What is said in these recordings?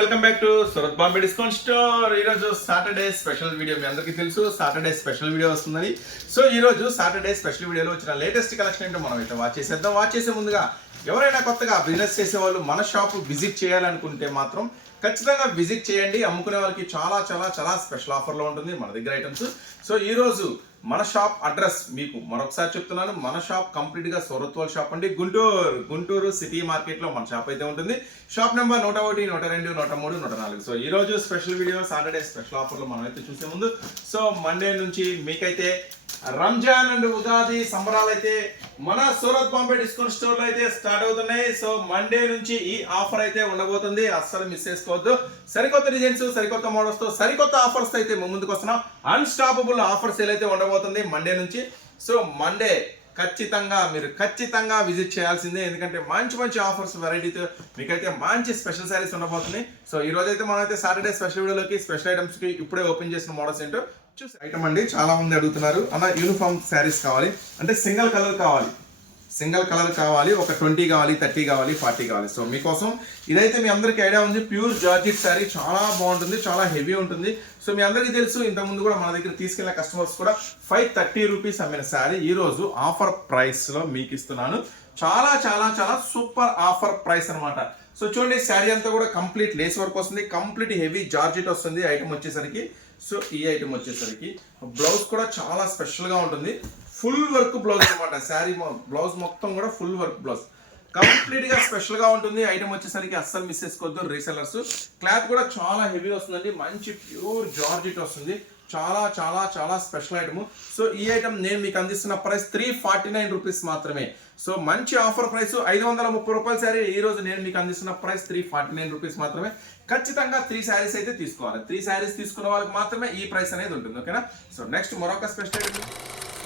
Welcome back to Surat Bombay discount store ఈరోజు Saturday special video మీ అందరికీ తెలుసు. సాటర్డే స్పెషల్ వీడియో వస్తుందని. సో ఈ రోజు సాటర్డే స్పెషల్ వీడియోలో వచ్చిన లేటెస్ట్ కలెక్షన్ ఏంటో మనం అయితే వాచ్ చేసేద్దాం. వాచ్ చేసే ముందుగా ఎవరైనా కొత్తగా బిజినెస్ చేసే వాళ్ళు మన షాప్ విజిట్ చేయాలనుకుంటే మాత్రం ఖచ్చితంగా విజిట్ చేయండి. అమ్ముకునే వాళ్ళకి చాలా చాలా చాలా స్పెషల్ ఆఫర్లో ఉంటుంది. మన దగ్గర ఐటమ్స్ సో ఈరోజు మన షాప్ అడ్రస్ మీకు మరొకసారి చెప్తున్నాను. మన షాప్ కంప్లీట్గా సొరత్వాల్ షాప్ అండి. గుంటూరు గుంటూరు సిటీ మార్కెట్లో మన షాప్ అయితే ఉంటుంది. షాప్ నెంబర్ నూట ఒకటి నూట రెండు నూట మూడు నూట నాలుగు. సో ఈరోజు స్పెషల్ వీడియో సాటర్డే స్పెషల్ ఆఫర్లు మనమైతే మనం అయితే చూసే ముందు. సో మండే నుంచి మీకైతే రంజాన్ అండ్ ఉగాది సంబరాలు అయితే మన సూరత్ బాంబే డిస్కౌంట్ స్టోర్లో అయితే స్టార్ట్ అవుతున్నాయి. సో మండే నుంచి ఈ ఆఫర్ అయితే ఉండబోతుంది. అస్సలు మిస్ చేసుకోవద్దు. సరికొత్త డిజైన్స్ సరికొత్త మోడల్స్తో సరికొత్త ఆఫర్స్ అయితే ముందుకు వస్తున్నాం. అన్స్టాపబుల్ ఆఫర్ సేల్ అయితే ఉండబోతుంది మండే నుంచి. సో మండే ఖచ్చితంగా మీరు ఖచ్చితంగా విజిట్ చేయాల్సిందే. ఎందుకంటే మంచి మంచి ఆఫర్స్ వెరైటీతో మీకైతే మంచి స్పెషల్ శారీస్ ఉండబోతున్నాయి. సో ఈ రోజైతే మనం అయితే సాటర్డే స్పెషల్ వీడియోలోకి స్పెషల్ ఐటమ్స్కి ఇప్పుడే ఓపెన్ చేసిన మోడల్స్ ఏంటో చూసి ఐటమ్ అండి. చాలా మంది అడుగుతున్నారు. అన్న యూనిఫామ్ శారీస్ కావాలి. అంటే సింగిల్ కలర్ కావాలి. సింగిల్ కలర్ కావాలి. ఒక ట్వంటీ కావాలి థర్టీ కావాలి ఫార్టీ కావాలి. సో మీకోసం ఇదైతే మీ అందరికీ ఐడియా ఉంది. ప్యూర్ జార్జిట్ శారీ చాలా బాగుంటుంది. చాలా హెవీ ఉంటుంది. సో మీ అందరికీ తెలుసు ఇంతకుముందు కూడా మన దగ్గర తీసుకెళ్ళిన కస్టమర్స్ కూడా ఫైవ్ థర్టీ రూపీస్ అమ్మిన శారీ ఈ రోజు ఆఫర్ ప్రైస్లో మీకు ఇస్తున్నాను. చాలా చాలా చాలా సూపర్ ఆఫర్ ప్రైస్ అన్నమాట. సో చూడండి శారీ అంతా కూడా కంప్లీట్ లేస్ వర్క్ వస్తుంది. కంప్లీట్ హెవీ జార్జెట్ వస్తుంది ఐటమ్ వచ్చేసరికి. సో ఈ ఐటమ్ వచ్చేసరికి. బ్లౌజ్ కూడా చాలా స్పెషల్గా ఉంటుంది. ఫుల్ వర్క్ బ్లౌజ్ అనమాట శారీ బ్లౌజ్ మొత్తం కూడా ఫుల్ వర్క్ బ్లౌజ్. కంప్లీట్గా స్పెషల్గా ఉంటుంది. ఐటమ్ వచ్చేసరికి అస్సలు మిస్ చేసుకోవద్దు రీసెలర్స్ క్లాత్ కూడా చాలా హెవీ వస్తుందండి. మంచి ప్యూర్ జార్జిట్ వస్తుంది. చాలా చాలా చాలా స్పెషల్ ఐటమ్. సో ఈ ఐటమ్ నేను మీకు అందిస్తున్న price three forty nine rupees మాత్రమే. సో మంచి ఆఫర్ ప్రైస్ ఐదు వందల ముప్పై రూపాయల శారీ ఈ రోజు నేను మీకు అందిస్తున్న price three forty nine rupees మాత్రమే. ఖచ్చితంగా త్రీ శారీస్ అయితే తీసుకోవాలి. త్రీ శారీస్ తీసుకున్న వాళ్ళకి మాత్రమే ఈ ప్రైస్ అనేది ఉంటుంది. ఓకేనా? సో నెక్స్ట్ మరొక స్పెషల్ ఐటమ్.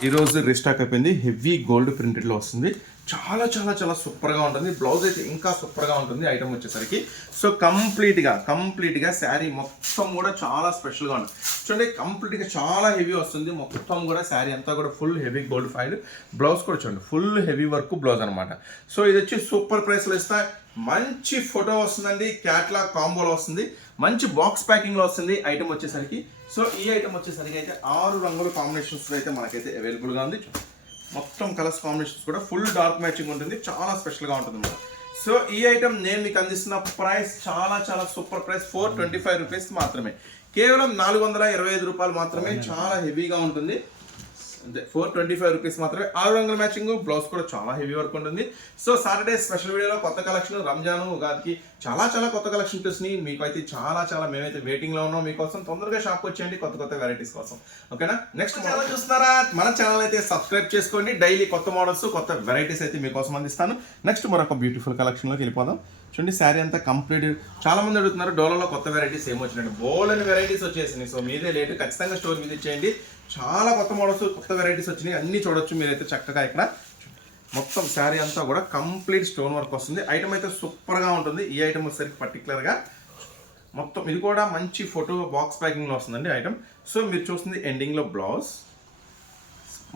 ఈ రోజు అయిపోయింది. హెవీ గోల్డ్ ప్రింటెడ్లో వస్తుంది. చాలా చాలా చాలా సూపర్గా ఉంటుంది. బ్లౌజ్ అయితే ఇంకా సూపర్గా ఉంటుంది ఐటమ్ వచ్చేసరికి. సో కంప్లీట్గా కంప్లీట్గా శారీ మొత్తం కూడా చాలా స్పెషల్గా ఉంటుంది. చూడండి కంప్లీట్గా చాలా హెవీ వస్తుంది. మొత్తం కూడా శారీ అంతా కూడా full heavy gold foil blouse కూడా చూడండి ఫుల్ హెవీ వర్క్ బ్లౌజ్ అనమాట సో ఇది వచ్చి సూపర్ ప్రైస్లో ఇస్తా. మంచి ఫోటో వస్తుందండి. క్యాట్లాగ్ కాంబోలో వస్తుంది. మంచి బాక్స్ ప్యాకింగ్లో వస్తుంది ఐటమ్ వచ్చేసరికి. సో ఈ ఐటమ్ వచ్చేసరికి అయితే ఆరు రంగుల కాంబినేషన్స్ అయితే మనకైతే అవైలబుల్గా ఉంది ఉంది. మొత్తం కలర్స్ కాంబినేషన్స్ కూడా ఫుల్ డార్క్ మ్యాచింగ్ ఉంటుంది. చాలా స్పెషల్గా ఉంటుంది అన్నమాట సో ఈ ఐటమ్ నేను మీకు అందిస్తున్న ప్రైస్ చాలా చాలా super price. Four twenty five rupees మాత్రమే. కేవలం నాలుగు వందల ఇరవై ఐదు రూపాయలు మాత్రమే చాలా హెవీగా ఉంటుంది. అంతే ఫోర్ ట్వంటీ ఫైవ్ రూపీస్ మాత్రమే. ఆరు రంగుల మ్యాచింగ్ బ్లౌజ్ కూడా చాలా హెవీ వర్క్ ఉంటుంది. సో సాటర్డే స్పెషల్ వీడియోలో కొత్త కలెక్షన్ రంజాన్ ఉగాదికి చాలా చాలా కొత్త కలెక్షన్ వచ్చినాయి. మీకు అయితే చాలా చాలా మేమైతే వెయిటింగ్లో ఉన్నాం మీకోసం. తొందరగా షాప్ వచ్చేయండి కొత్త కొత్త వెరైటీస్ కోసం. ఓకేనా నెక్స్ట్ ఛానల్ చూస్తున్నారా? మన ఛానల్ అయితే సబ్స్క్రైబ్ చేసుకోండి. డైలీ కొత్త మోడల్స్ కొత్త వెరైటీస్ అయితే మీకోసం అందిస్తాను. నెక్స్ట్ మరొక బ్యూటిఫుల్ కలెక్షన్లోకి వెళ్ళిపోదాం. చూడండి శారీ అంతా కంప్లీట్. చాలా మంది అడుగుతున్నారు డోలలో కొత్త వెరైటీస్ ఏమొచ్చినాయి బోల్డ్ వెరైటీస్ వచ్చేసినాయి. సో మీదే లేట్. ఖచ్చితంగా స్టోర్ మీద ఇచ్చేయండి. చాలా కొత్త మోడల్స్ కొత్త వెరైటీస్ వచ్చినాయి. అన్ని చూడొచ్చు మీరైతే చక్కగా ఇక్కడ. మొత్తం శారీ అంతా కూడా కంప్లీట్ స్టోన్ వర్క్ వస్తుంది. ఐటమ్ అయితే సూపర్గా ఉంటుంది. ఈ ఐటమ్ వచ్చేసరికి పర్టికులర్గా మొత్తం ఇది కూడా మంచి ఫోటో బాక్స్ ప్యాకింగ్లో వస్తుందండి ఐటమ్ సో మీరు చూస్తుంది ఎండింగ్లో బ్లౌజ్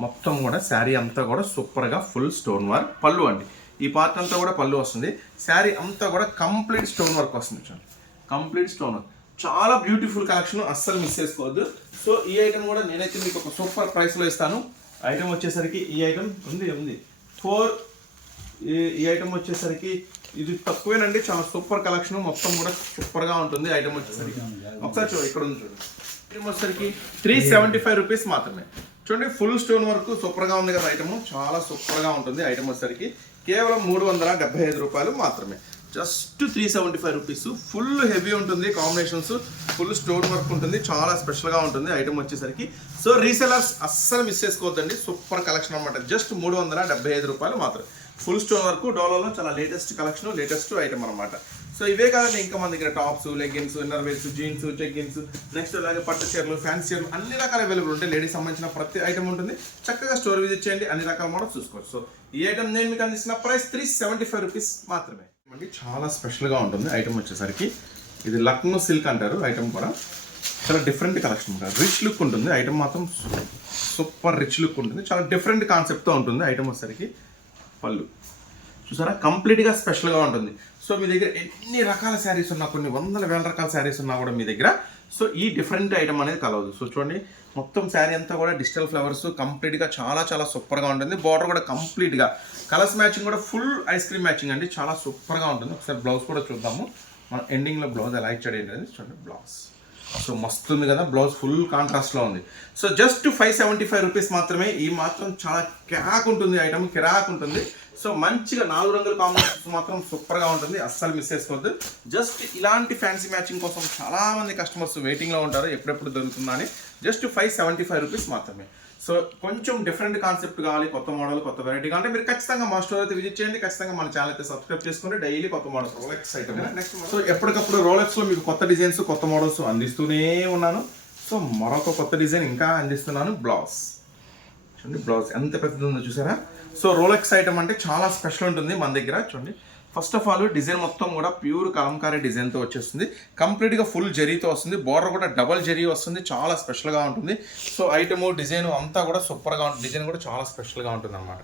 మొత్తం కూడా శారీ అంతా కూడా సూపర్గా ఫుల్ స్టోన్ వర్క్ పళ్ళు అండి. ఈ పార్ట్ అంతా కూడా పళ్ళు వస్తుంది. శారీ అంతా కూడా కంప్లీట్ స్టోన్ వర్క్ వస్తుంది చూడండి. Complete stone work. చాలా బ్యూటిఫుల్ కలెక్షన్ అస్సలు మిస్ చేసుకోవద్దు. సో ఈ ఐటమ్ కూడా నేనైతే మీకు ఒక సూపర్ ప్రైస్లో ఇస్తాను. ఐటమ్ వచ్చేసరికి ఈ ఐటమ్ ఉంది ఉంది. ఫోర్ ఈ ఈ ఐటమ్ వచ్చేసరికి ఇది తక్కువేనండి చాలా సూపర్ కలెక్షన్. మొత్తం కూడా సూపర్గా ఉంటుంది ఐటమ్ వచ్చేసరికి. ఒకసారి చూడు ఇక్కడ ఉంది చూడు. ఐటమ్ వచ్చేసరికి త్రీ సెవెంటీ ఫైవ్ రూపీస్ మాత్రమే. చూడండి ఫుల్ స్టోన్ వర్క్ సూపర్గా ఉంది కదా ఐటమ్ చాలా సూపర్గా ఉంటుంది ఐటమ్ వచ్చేసరికి. కేవలం మూడు వందల డెబ్బై ఐదు రూపాయలు మాత్రమే. Just three seventy five rupees full heavy ఉంటుంది కాంబినేషన్స్ ఫుల్ స్టోన్ వర్క్ ఉంటుంది చాలా స్పెషల్గా ఉంటుంది ఐటమ్ వచ్చేసరికి. సో రీసెలర్స్ అస్సలు మిస్ చేసుకోవద్దండి. సూపర్ కలెక్షన్ అనమాట జస్ట్ మూడు వందల డెబ్బై ఐదు రూపాయలు మాత్రమే. ఫుల్ స్టోన్ వరకు డోలోలో చాలా లేటెస్ట్ కలెక్షన్ లేటెస్ట్ ఐటమ్ అనమాట సో ఇవే కాదండి ఇంకా మన దగ్గర tops leggings inner wears jeans jeggings next అలాగే పట్టు చీరలు ఫ్యాన్సీ చీరలు అన్ని రకాల అవైలబుల్ ఉంటాయి. లేడీస్ సంబంధించిన ప్రతి ఐటమ్ ఉంటుంది. చక్కగా స్టోర్ విజిట్ చేయండి అన్ని రకాల మోడల్స్ చూసుకోవచ్చు. సో ఈ ఐటమ్ నేను మీకు అందిస్తున్న price three seventy five rupees మాత్రమే. మనకి చాలా స్పెషల్గా ఉంటుంది ఐటమ్ వచ్చేసరికి. ఇది లక్నో సిల్క్ అంటారు ఐటమ్ కూడా. చాలా డిఫరెంట్ కలెక్షన్ ఉంటుంది రిచ్ లుక్ ఉంటుంది. ఐటమ్ మాత్రం సూపర్ రిచ్ లుక్ ఉంటుంది. చాలా డిఫరెంట్ కాన్సెప్ట్తో ఉంటుంది ఐటమ్ వచ్చేసరికి. పళ్ళు. చూసారా? కంప్లీట్గా స్పెషల్గా ఉంటుంది. సో మీ దగ్గర ఎన్ని రకాల శారీస్ ఉన్నా కొన్ని వందల వేల రకాల శారీస్ ఉన్నా కూడా మీ దగ్గర. సో ఈ డిఫరెంట్ ఐటమ్ అనేది కలవదు. సో చూడండి. మొత్తం శారీ అంతా కూడా డిజిటల్ ఫ్లవర్స్ కంప్లీట్గా చాలా చాలా సూపర్గా ఉంటుంది. బార్డర్ కూడా కంప్లీట్గా. కలర్స్ మ్యాచింగ్ కూడా ఫుల్ ఐస్ క్రీమ్ మ్యాచింగ్ అండి. చాలా సూపర్గా ఉంటుంది. ఒకసారి బ్లౌజ్ కూడా చూద్దాము. మన ఎండింగ్లో బ్లౌజ్ ఎలా ఇచ్చాడు ఏంటంటే చూడండి. బ్లౌజ్. సో మస్తు ఉంది కదా బ్లౌజ్ ఫుల్ కాంట్రాస్ట్లో ఉంది. So just five seventy five rupees మాత్రమే ఈ మాత్రం చాలా కిరాక్ ఉంటుంది ఐటమ్ కిరాక్ ఉంటుంది. సో మంచిగా నాలుగు రంగుల కాంబినేషన్స్ మాత్రం సూపర్గా ఉంటుంది అస్సలు మిస్ చేసుకోవద్దు. జస్ట్ ఇలాంటి ఫ్యాన్సీ మ్యాచింగ్ కోసం చాలామంది కస్టమర్స్ వెయిటింగ్లో ఉంటారు ఎప్పుడెప్పుడు దొరుకుతుందని just five seventy five rupees మాత్రమే. సో కొంచెం డిఫరెంట్ కాన్సెప్ట్ కావాలి కొత్త మోడల్ కొత్త వెరైటీ కావాలి. మీరు ఖచ్చితంగా మా స్టోర్ అయితే విజిట్ చేయండి ఖచ్చితంగా మన ఛానల్ అయితే సబ్స్క్రైబ్ చేసుకుంటే డైలీ కొత్త models Rolex item next so ఎప్పటికప్పుడు రోలెక్స్లో మీకు కొత్త డిజైన్స్ కొత్త మోడల్స్ అందిస్తూనే ఉన్నాను. సో మరొక కొత్త డిజైన్ ఇంకా అందిస్తున్నాను బ్లౌజ్ చూడండి బ్లౌజ్ ఎంత పెద్దది ఉందో చూసారా? సో రోలెక్స్ ఐటమ్ అంటే చాలా స్పెషల్ ఉంటుంది మన దగ్గర చూడండి. ఫస్ట్ ఆఫ్ ఆల్ డిజైన్ మొత్తం కూడా ప్యూర్ కలంకారీ డిజైన్తో వచ్చేస్తుంది. కంప్లీట్గా ఫుల్ జరీతో వస్తుంది. బార్డర్ కూడా డబల్ జరీ వస్తుంది. చాలా స్పెషల్గా ఉంటుంది. సో ఐటమ్ డిజైన్ అంతా కూడా సూపర్గా ఉంటుంది. డిజైన్ కూడా చాలా స్పెషల్గా ఉంటుంది అనమాట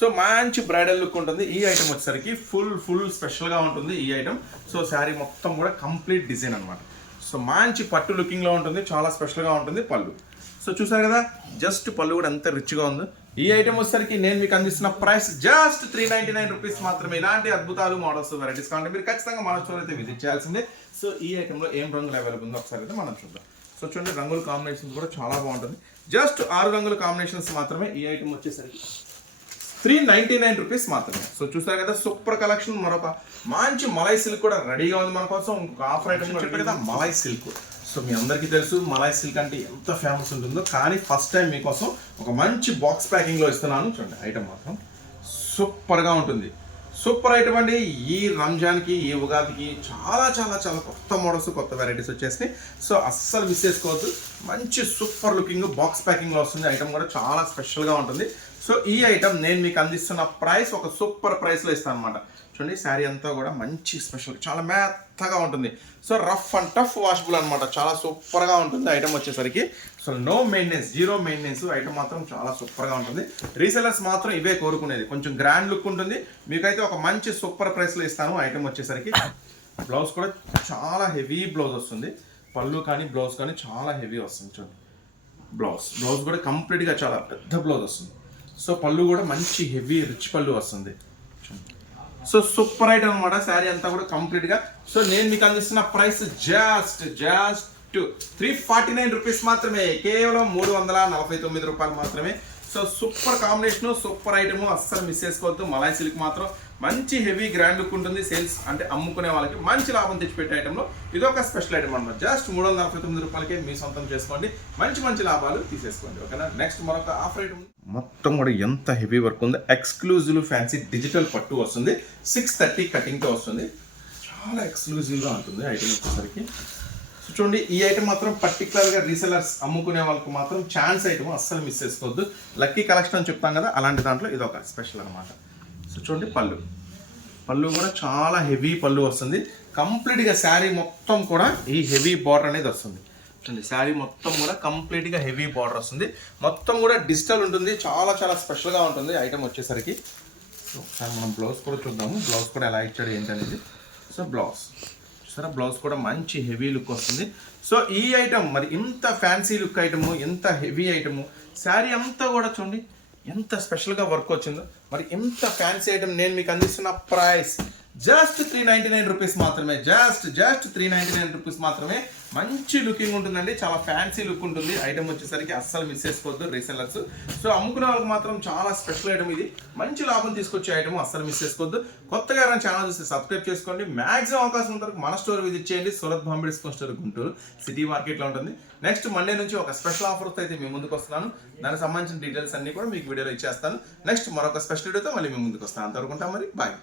సో మంచి బ్రైడల్ లుక్ ఉంటుంది. ఈ ఐటమ్ వచ్చేసరికి ఫుల్ ఫుల్ స్పెషల్గా ఉంటుంది ఈ ఐటమ్ సో శారీ మొత్తం కూడా కంప్లీట్ డిజైన్ అనమాట సో మంచి పట్టు లుకింగ్లో ఉంటుంది. చాలా స్పెషల్గా ఉంటుంది పళ్ళు. సో చూసారు కదా? జస్ట్ పళ్ళు కూడా ఎంత రిచ్గా ఉందో. ఈ ఐటమ్ వచ్చేసరికి నేను మీకు అందిస్తున్న price just three ninety nine rupees మాత్రమే. ఇలాంటి అద్భుతాలు మోడల్స్ వెరైటీస్ కావాలంటే మీరు ఖచ్చితంగా మన స్టోర్ అయితే విజిట్ చేయాల్సిందే. సో ఈ ఐటెంలో ఏం రంగులు అవైలబుల్ ఉందో ఒకసారి అయితే మనం చూద్దాం. సో చూడండి రంగుల కాంబినేషన్స్ కూడా చాలా బాగుంటుంది. జస్ట్ ఆరు రంగుల కాంబినేషన్స్ మాత్రమే ఈ ఐటమ్ వచ్చేసరికి త్రీ నైన్టీ నైన్ రూపీస్ మాత్రమే. సో చూసారు కదా సూపర్ కలెక్షన్ మరొక మంచి మలై సిల్క్ కూడా రెడీగా ఉంది మన కోసం. ఇంకొక ఆఫర్ ఐటమ్ కదా మలై సిల్క్ సో మీ అందరికీ తెలుసు మలాయ్ సిల్క్ అంటే ఎంత ఫేమస్ ఉంటుందో. కానీ ఫస్ట్ టైం మీకోసం ఒక మంచి బాక్స్ ప్యాకింగ్లో ఇస్తున్నాను. చూడండి ఐటమ్ మాత్రం సూపర్గా ఉంటుంది. సూపర్ ఐటమ్ అండి. ఈ రంజాన్కి ఈ ఉగాదికి చాలా చాలా చాలా కొత్త మోడల్స్ కొత్త వెరైటీస్ వచ్చేసినాయి. సో అస్సలు మిస్ చేసుకోవద్దు. మంచి సూపర్ లుకింగ్ బాక్స్ ప్యాకింగ్లో వస్తుంది. ఐటమ్ కూడా చాలా స్పెషల్గా ఉంటుంది. సో ఈ ఐటమ్ నేను మీకు అందిస్తున్న ప్రైస్ ఒక సూపర్ ప్రైస్లో ఇస్తాను అనమాట చూడండి శారీ అంతా కూడా మంచి స్పెషల్ చాలా మెత్తగా ఉంటుంది. So rough and tough washable అనమాట చాలా సూపర్గా ఉంటుంది ఐటమ్ వచ్చేసరికి. So no maintenance zero maintenance item మాత్రం చాలా సూపర్గా ఉంటుంది. రీసెలర్స్ మాత్రం ఇవే కోరుకునేది. కొంచెం గ్రాండ్ లుక్ ఉంటుంది. మీకైతే ఒక మంచి సూపర్ ప్రైస్లో ఇస్తాను ఐటమ్ వచ్చేసరికి. బ్లౌజ్ కూడా చాలా హెవీ బ్లౌజ్ వస్తుంది. పళ్ళు కానీ బ్లౌజ్ కానీ చాలా హెవీ వస్తుంది చూడండి. బ్లౌజ్ బ్లౌజ్ కూడా కంప్లీట్గా చాలా పెద్ద బ్లౌజ్ వస్తుంది. సో పళ్ళు కూడా మంచి హెవీ రిచ్ పళ్ళు వస్తుంది. సో సూపర్ ఐటమ్ అనమాట శారీ అంతా కూడా కంప్లీట్గా సో నేను మీకు అందిస్తున్న price just just three forty nine rupees మాత్రమే కేవలం మూడు వందల నలభై తొమ్మిది రూపాయలు మాత్రమే. So super combination super item అస్సలు మిస్ చేసుకోవద్దు. మలాయ్ సిల్క్ మాత్రం మంచి హెవీ గ్రాండ్ లుక్ ఉంటుంది సేల్స్ అంటే అమ్ముకునే వాళ్ళకి మంచి లాభం తెచ్చిపెట్టే ఐటెంలో ఇది ఒక స్పెషల్ ఐటమ్ అనమాట జస్ట్ మూడు వందల నలభై తొమ్మిది రూపాయలకే మీ సొంతం చేసుకోండి. మంచి మంచి లాభాలు తీసేసుకోండి ఓకేనా? నెక్స్ట్ మరొక ఆఫర్ ఐటమ్ మొత్తం కూడా ఎంత హెవీ వర్క్ ఉందో ఎక్స్క్లూజివ్ ఫ్యాన్సీ డిజిటల్ పట్టు వస్తుంది. సిక్స్ థర్టీ కటింగ్తో వస్తుంది. చాలా ఎక్స్క్లూజివ్గా ఉంటుంది ఐటమ్ వచ్చేసరికి. సో చూడండి ఈ ఐటమ్ మాత్రం పర్టికులర్గా రీసెలర్స్ అమ్ముకునే వాళ్ళకి మాత్రం ఛాన్స్ ఐటమ్ అస్సలు మిస్ చేసుకోవద్దు. లక్కీ కలెక్షన్ అని చెప్తాం కదా అలాంటి దాంట్లో ఇది ఒక స్పెషల్ అనమాట సో చూడండి పళ్ళు. పళ్ళు కూడా చాలా హెవీ పళ్ళు వస్తుంది. కంప్లీట్గా శారీ మొత్తం కూడా ఈ హెవీ బార్డర్ అనేది వస్తుంది. చూడండి శారీ మొత్తం కూడా కంప్లీట్గా హెవీ బార్డర్ వస్తుంది. మొత్తం కూడా డిజిటల్ ఉంటుంది. చాలా చాలా స్పెషల్గా ఉంటుంది ఐటమ్ వచ్చేసరికి. సో ఒకసారి మనం బ్లౌజ్ కూడా చూద్దాము. బ్లౌజ్ కూడా ఎలా ఇచ్చాడు ఏంటనేది సో బ్లౌజ్. సరే బ్లౌజ్ కూడా మంచి హెవీ లుక్ వస్తుంది. సో ఈ ఐటమ్ మరి ఇంత ఫ్యాన్సీ లుక్ ఐటము ఇంత హెవీ ఐటము శారీ అంతా కూడా చూడండి. ఎంత స్పెషల్గా వర్క్ వచ్చిందో. మరి ఎంత ఫ్యాన్సీ ఐటమ్ నేను మీకు అందిస్తున్న price just three ninety nine rupees మాత్రమే. Just just three ninety nine rupees మాత్రమే. మంచి లుకింగ్ ఉంటుందండి. చాలా ఫ్యాన్సీ లుక్ ఉంటుంది. ఐటమ్ వచ్చేసరికి అస్సలు మిస్ చేసుకోవద్దు రీసెల్లర్స్ సో అమ్ముకునే వాళ్ళకి మాత్రం చాలా స్పెషల్ ఐటమ్ ఇది. మంచి లాభం తీసుకొచ్చే ఐటమ్ అస్సలు మిస్ చేసుకోవద్దు. కొత్తగా ఏమైనా ఛానల్ చూస్తే సబ్స్క్రైబ్ చేసుకోండి. మాక్సిమం అవకాశం ఉన్న వరకు మన స్టోర్ విజిట్ చేయండి. Surat Bombay discount store Guntur city మార్కెట్లో ఉంటుంది. నెక్స్ట్ మండే నుంచి ఒక స్పెషల్ ఆఫర్తో అయితే మీ ముందుకు వస్తున్నాను. దానికి సంబంధించిన డీటెయిల్స్ అన్ని కూడా మీకు వీడియోలో ఇచ్చేస్తాను. నెక్స్ట్ మరొక స్పెషల్ వీడియోతో మళ్ళీ మీ ముందుకు వస్తాను. అంతవరకు ఉంటాం మరి. బాయ్